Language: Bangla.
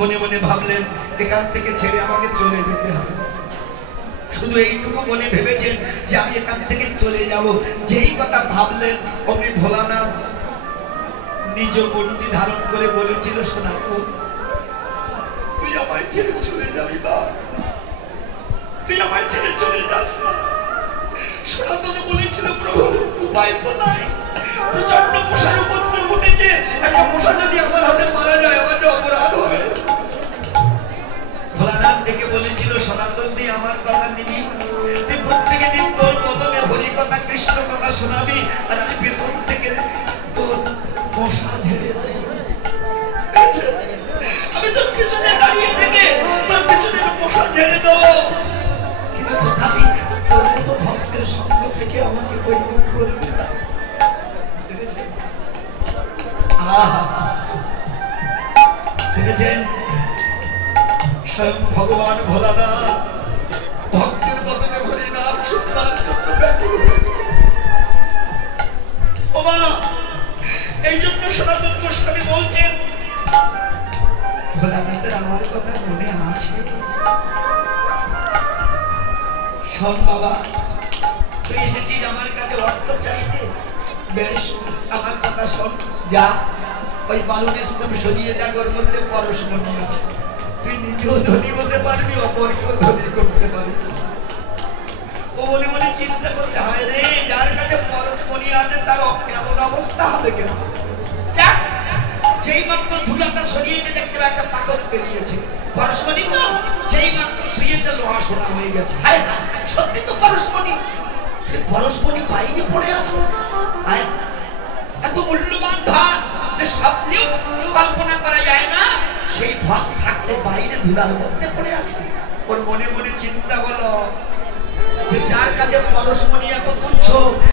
মনে মনে ভাবলেন এখান থেকে ছেড়ে আমাকে চলে যেতে হবে। শুধু এইটুকু মনে ভেবেছেন যে আমি এখান থেকে চলে যাব। যেই কথা ভাবলেন অমনি ভোলানাথ নিজ মূর্তি ধারণ করে বলেছিল, সনাতন তুই আমায় ছেড়ে চলে যাবি বা তুই আমায় ছেড়ে চলে যাস না। সনাতন বলেছিল, প্রভু উপায় তো নাই, প্রচন্ড মশার উপদ্রব উঠেছে, একটা মশা যদি আমার হাতে মারা যায় আমার যে অপরাধ হবে। ভোলানাথ ডেকে বলেছিল, সনাতন তুই আমার কথা নিবি, তুই প্রত্যেকে দিন তোর বদলে হরি কথা কৃষ্ণ কথা শোনাবি, আর আমি পেছন থেকে তোর মশা ঝেড়ে দেব। আমি তোর পিছনে দাঁড়িয়ে থেকে তোর পিছনের মশা ঝেড়ে দেব, কিন্তু তথাপি তোর মতো ভক্তের সঙ্গ থেকে আমাকে বৈমুখ করবি না। দেখেছেন স্বয়ং ভগবান ভোলানাথ ভক্তের বদনে হরি নাম শুনবার জন্য ব্যাকুল হয়েছে। ওমা, এই জন্য সনাতন গোস্বামী বলছেন, ভোলানাথের আমার কথা মনে আছে? শোন বাবা, তুই এসেছিস আমার কাছে অর্থ চাইতে, বেশ আমার কথা শোন, যা ওই বালুর স্তূপ সরিয়ে দেখ, ওর মধ্যে পরশমণি আছে, তুই নিজেও ধনী হতে পারবি, অপরকেও ধনী করতে পারবি। ও মনে মনে চিন্তা করছে, হায় রে, যার কাছে পরশমণি আছে তার এমন অবস্থা হবে কেন? যাক, যেই মাত্র ধুলাটা সরিয়েছে দেখতে একটা পাথর বেরিয়েছে, পরশমণি তো যেই মাত্র শুয়েছে লোহা সোনা হয়ে গেছে। হায় না, সত্যি তো পরশমণি, পরশমণি বাইরে পড়ে আছে। হায়, এত মূল্যবান ধন যে স্বপ্নেও কল্পনা করা যায় না, সেই ধন থাকতে বাইরে ধুলার মধ্যে পড়ে আছে। ওর মনে মনে চিন্তা হলো যে যার কাছে পরশমণি এত তুচ্ছ,